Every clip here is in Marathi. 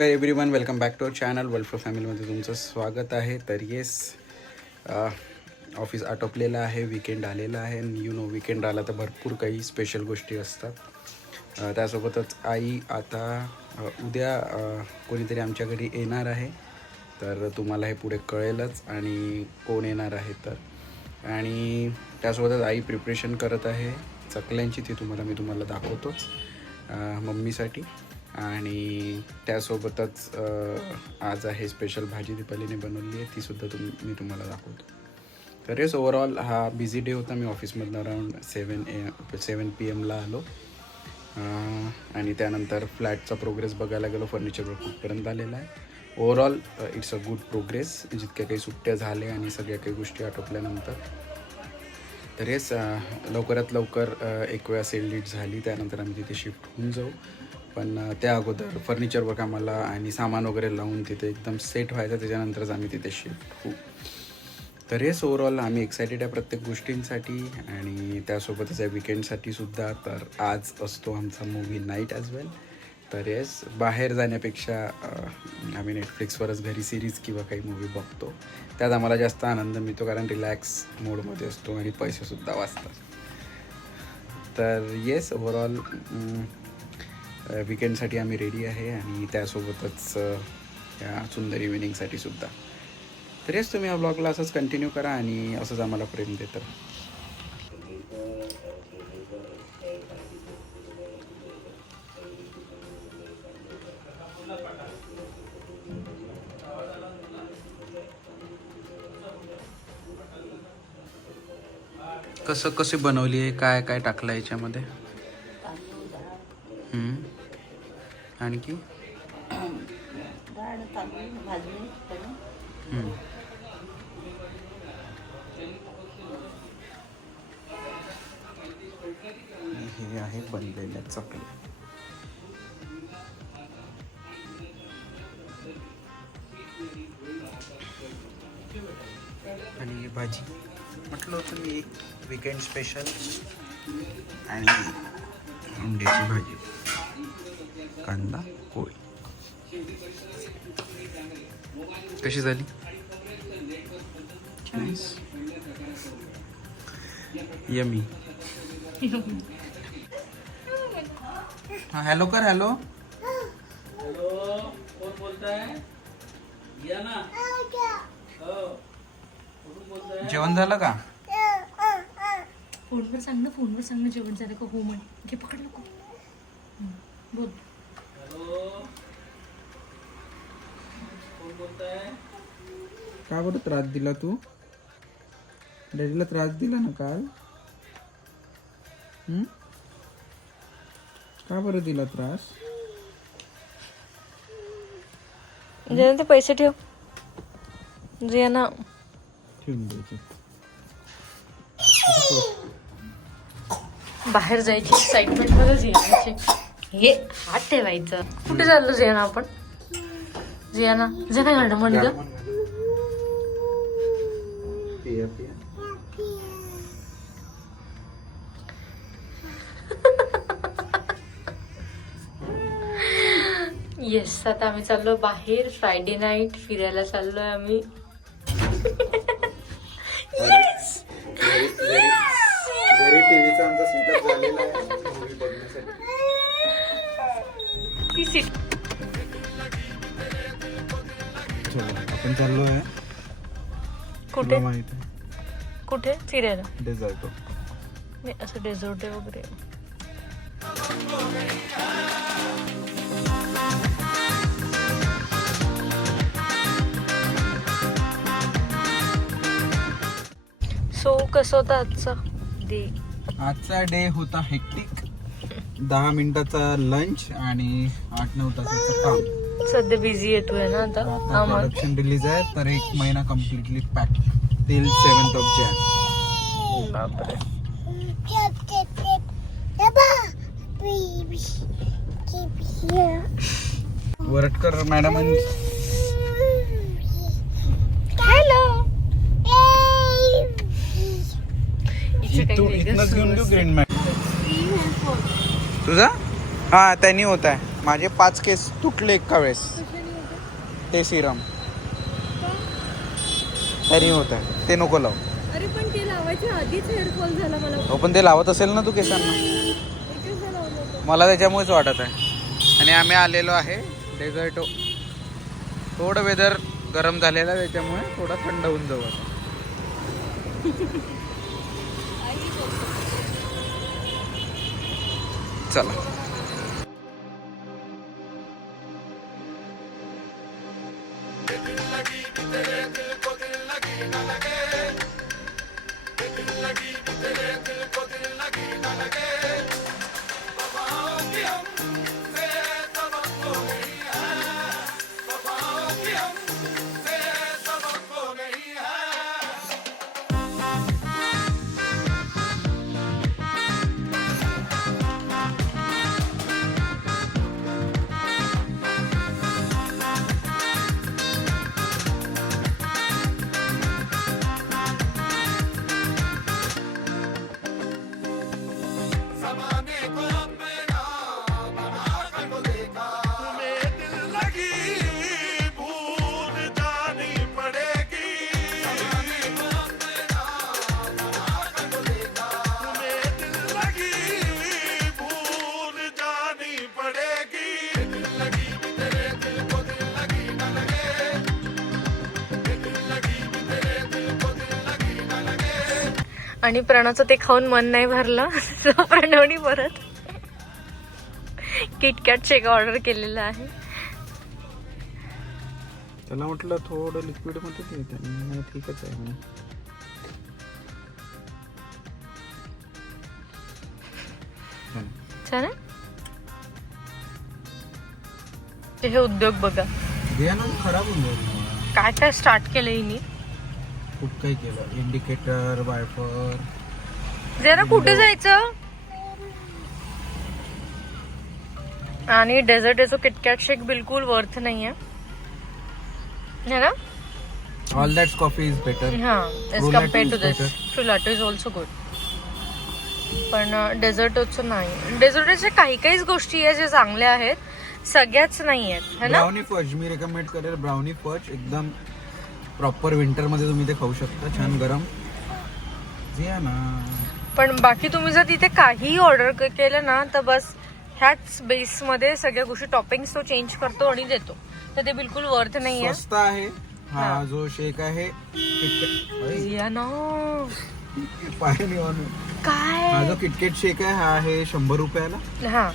Everyone welcome back to our channel World For फॅमिलीमध्ये तुमचं स्वागत आहे. तर येस, ऑफिस आटोपलेलं आहे, विकेंड आलेला आहे. विकेंड आला तर भरपूर काही स्पेशल गोष्टी असतात. त्यासोबतच आई आता उद्या कोणीतरी आमच्या घरी येणार आहे. तर तुम्हाला हे पुढे कळेलच आणि कोण येणार आहे तर. आणि त्यासोबतच आई प्रिपरेशन करत आहे चकल्यांची, ती मी तुम्हाला दाखवतोच मम्मीसाठी. आणि त्यासोबतच आज आहे स्पेशल भाजी दीपालीने बनवली आहे, तीसुद्धा मी तुम्हाला दाखवतो. तर येस, ओव्हरऑल हा बिझी डे होता. मी ऑफिसमधनं अराऊंड 7 PM आलो आणि त्यानंतर फ्लॅटचा प्रोग्रेस बघायला गेलो. फर्निचर वर्क कुठपर्यंत आलेला आहे. Overall it's a good progress. जितक्या काही सुट्ट्या झाल्या आणि सगळ्या काही गोष्टी आटोपल्यानंतर तर येस, लवकरात लवकर एक वेळा सेल लीड झाली, त्यानंतर आम्ही तिथे शिफ्ट होऊन जाऊ. पण त्या अगोदर फर्निचर वर्क आम्हाला आणि सामान वगैरे लावून तिथे एकदम सेट व्हायचं, त्याच्यानंतरच आम्ही तिथे शिफ्ट होऊ. तर येस, ओव्हरऑल आम्ही एक्सायटेड आहे प्रत्येक गोष्टींसाठी आणि त्यासोबतच या विकेंडसाठी सुद्धा. तर आज असतो आमचा मूवी नाईट ॲज वेल. तर येस, बाहेर जाण्यापेक्षा आम्ही नेटफ्लिक्सवरच घरी सिरीज किंवा काही मूवी बघतो. त्यात आम्हाला जास्त आनंद मिळतो, कारण रिलॅक्स मोडमध्ये असतो आणि पैसेसुद्धा वाचतात. तर येस, ओव्हरऑल विकेंडसाठी आम्ही रेडी आहे आणि त्यासोबतच या सुंदर इव्हिनिंगसाठी सुद्धा. तर येस, तुम्ही या ब्लॉगला असंच कंटिन्यू करा आणि असंच आम्हाला प्रेम देतं. कशी बनवली आहे, काय काय टाकलं याच्यामध्ये? आणखी डाळ तांदूळ भाजणी करून हे आहे बनलेल्या चकल्या. आणि ही भाजी म्हटलं होतं मी, एक विकेंड स्पेशल. आणि अंड्याची भाजी, कांदा पोळी. कशी झाली? यमी. हॅलो कर. हॅलो, कोण बोलताय? या ना. जेवण झालं का? फोनवर सांग ना जेवण झालं का? हो म्हण. घे पकड नको. बोल. कोण बोलताय? का बरं त्रास दिला तू? डॅडीला त्रास दिला ना काल? का बरं दिला त्रास? ते पैसे ठेव. जियाना ठेवून द्यायचे. बाहेर जायची एक्साइटमेंट मध्ये जियानाची. हे हात ठेवायचं. कुठे चाललो जियाना आपण? जियाना जे काय घालणं म्हण ग. येस, आता आम्ही चाललो बाहेर. फ्रायडे नाईट फिरायला चाललोय आम्ही. घरी टीव्हीचा आमचा सेटअप झालेला आहे मूवी बघण्यासाठी. चलो, आपण चाललो आहे. कुठे माहित आहे? कुठे फिरायला? डेझर्ट. मी असं डेझर्ट वगैरे. सो कसं होता आजचा डे? आजचा डे होता हेक्टिक. 10 मिनिटाचा लंच आणि 8-9 तासाचं काम. सध्या बिझी येतोय ना आता. हा मग प्रोडक्शन रिलीज आहे, तर 1 महिना completely pack till 7th of Jan. बापरे. वरटकर मॅडम हॅलो. इथनच घेऊन देऊ ग्रीन मॅट तुझा. हा, त्यांनी होत आहे. माझे 5 केस तुटले एका वेळेस. ते सिरम तरी होत आहे, ते नको लाव. अरे पण ते लावायच्या आधीच हेअरफॉल झाला मला. हो पण ते लावत असेल ना तू केसांना. मला त्याच्यामुळेच वाटत आहे. आणि आम्ही आलेलो आहे डेझर्टो. थोडं वेदर गरम झालेलं आहे त्याच्यामुळे थोडं थंड होऊन जाऊ आता. चला. आणि प्रणवचं ते खाऊन मन नाही भरलं. प्रणवनी परत किटकॅट शेक ऑर्डर केलेला आहे. त्याला म्हटलं थोडं लिक्विड मध्ये नाही, ठीकच आहे म्हणे. छान आहे. हे उद्योग बघा खराब होऊन जाईल. काय काय स्टार्ट केलं हिनी. खूप काही केलं. Indicator, viper. जरा कुठे जायचं. आणि डेझर्ट किटकॅट शेक बिलकुल वर्थ नाहीये ना. All that's coffee is better. हा as compare to this. Frullato is also good. पण डेझर्टोचं नाही. डेझर्टोच्या काही काहीच गोष्टी आहे जे चांगल्या आहेत, सगळ्याच नाही आहेत है ना. ब्राउनी फज मी रेकमेंड करेल. ब्राउनी फज एकदम प्रॉपर विंटर मध्ये तुम्ही ते खाऊ शकता. छान गरम ना. पण बाकी तुम्ही जर तिथे काही ऑर्डर केलं ना तर बस ह्याच बेस मध्ये सगळ्या गोष्टी टॉपिंग्स तो चेंज करतो आणि देतो, तर ते बिलकुल वर्थ नाहीये. स्वस्त आहे. हा जो शेक आहे काय हा जो किटकॅट शेक आहे हा आहे 100 रुपयाला. हा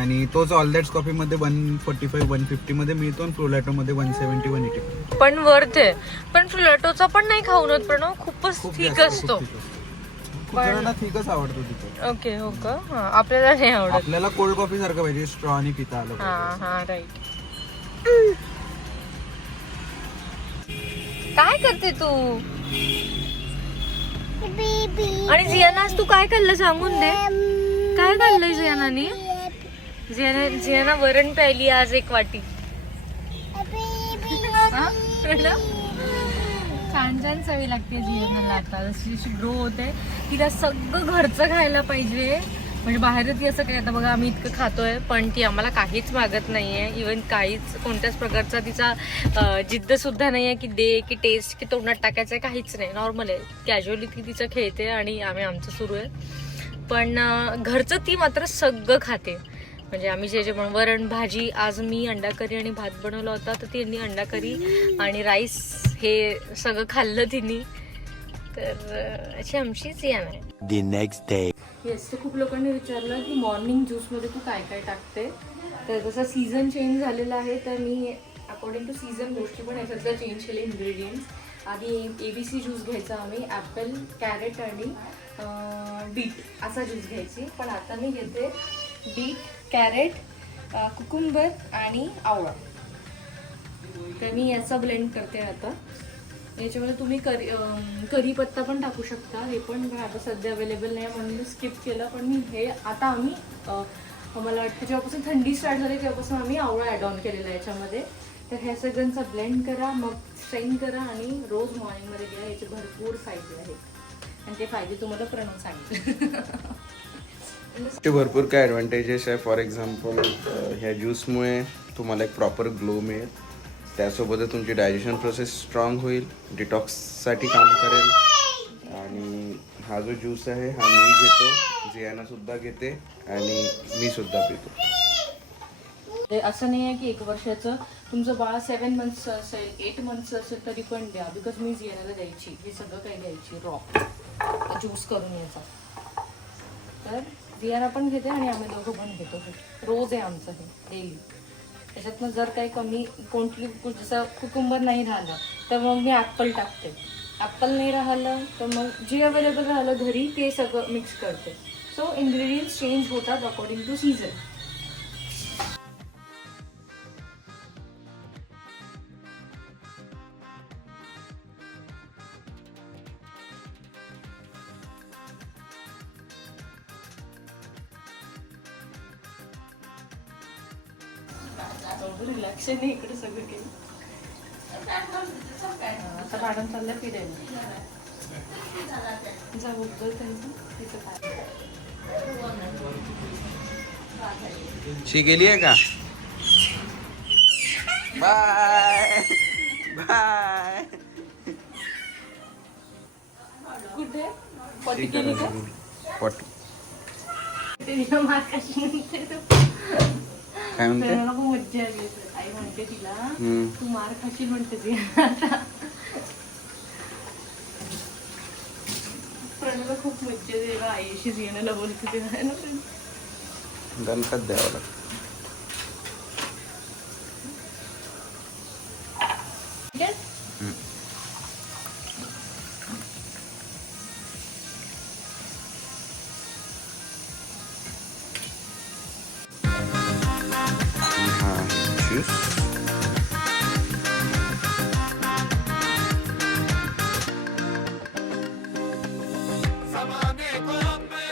आणि तोच ऑल दॅट्स कॉफी मध्ये 145 150 मध्ये मिळतो आणि फ्रुलाटो मध्ये 170 180. पण वर्थ आहे. पण फ्रुलाटोचा पण नाही खाऊन होत प्रणव, खूपच ठीक असतो. ठीकच आवडतो तिथे. ओके हो का. आपल्याला नाही आवडत. आपल्याला कोल्ड कॉफी सारखं पाहिजे, स्ट्रॉ आणि पिता आलं. हा राईट. काय करते तू. आणि जियाना तू काय खाल्लं सांगून दे. काय खाल्लंय जियानानी. जियाना वरण प्यायली आज 1 वाटी. छान छान सवय लागते जियानाला आता. जशी जशी ग्रो होते तिला सगळं घरचं खायला पाहिजे. म्हणजे बाहेरच असं काय, आता बघा आम्ही इतकं खातोय पण ती आम्हाला काहीच मागत नाहीये. इव्हन काहीच कोणत्याच प्रकारचा तिचा जिद्द सुद्धा नाहीये की दे की टेस्ट की तोंडात टाकायचं, काहीच नाही. नॉर्मल आहे. कॅज्युअली ती तिचं खेळते आणि आम्ही आमचं सुरू आहे. पण घरचं ती मात्र सगळं खाते. म्हणजे आम्ही जे जे वरण भाजी, आज मी अंडा करी आणि भात बनवला होता तर तिने अंडा करी आणि राईस हे सगळं खाल्लं तिने. तर अशी आमचीच या नाही. The next day. येस, तर खूप लोकांनी विचारलं की मॉर्निंग ज्यूसमध्ये तू काय काय टाकते. तर जसा सीझन चेंज झालेला आहे तर मी अकॉर्डिंग टू सीझन गोष्टी पण याच्यातल्या चेंज केले इन्ग्रेडियंट्स. आधी ABC ज्यूस घ्यायचा आम्ही, ॲपल, कॅरेट आणि बीट असा ज्यूस घ्यायची. पण आता मी घेते बीट, कॅरेट, कुकुंबर आणि आवळा. तर मी याचा ब्लेंड करते आता. याच्यामध्ये तुम्ही कढीपत्ता पण टाकू शकता. हे पण आता सध्या अवेलेबल नाही म्हणून मी स्किप केलं. पण मी हे आता आम्ही मला वाटतं जेव्हापासून थंडी स्टार्ट झाली तेव्हापासून आम्ही आवळा ॲड ऑन केलेला आहे याच्यामध्ये. तर ह्या सगळ्यांचा ब्लेंड करा, मग स्ट्रेन करा आणि रोज मॉर्निंगमध्ये घ्या. याचे भरपूर फायदे आहेत आणि ते फायदे तुम्हाला प्रणव सांगितले. ते भरपूर काय ॲडव्हान्टेजेस आहे. फॉर एक्झाम्पल ह्या ज्यूसमुळे तुम्हाला एक प्रॉपर ग्लो मिळेल. त्यासोबतच तुमची डायजेशन प्रोसेस स्ट्रॉंग होईल, डिटॉक्ससाठी काम करेल. आणि हा जो ज्यूस आहे हा मी घेतो, जियानासुद्धा घेते आणि मी सुद्धा पितो. ते असं नाही आहे की 1 वर्षाचं तुमचं बाळ 7 मंथ्स असेल 8 मंथ्स असेल तरी पण द्या. बिकॉज मी जियानाला द्यायची, हे सगळं काही द्यायची रॉ ज्यूस करून याचा. तर जियाना पण घेते आणि आम्ही दोघं पण घेतो. रोज आहे आमचं हे डेली. त्याच्यातनं जर काही कमी कोणती जसं कुकुंबर नाही राहिलं तर मग मी ॲपल टाकते. ॲपल नाही राहिलं तर मग जे अवेलेबल राहिलं घरी ते सगळं मिक्स करते. सो इन्ग्रेडियंट्स चेंज होतात अकॉर्डिंग टू सीझन. रिलॅक्स आहे इकडे सगळं केलं. आता मॅडम चालल्या फिरायला. जा बघतो त्यांचं तिचं काय. शी गेली आहे का? Bye bye. कुठे पॉटी केली का? पॉटी तिला मार्काशी म्हणते काय म्हणते? प्रेरणाला खूप मज्जा आली. आई म्हणते तिला तू मार खाशील म्हणते ती. प्रेरणाला खूप मज्जा येते आईशी जियानाला बोलते तेव्हा ना. दणकत द्यावं लागतं. ठीक आहे. Juice. ज़माने को अब मैं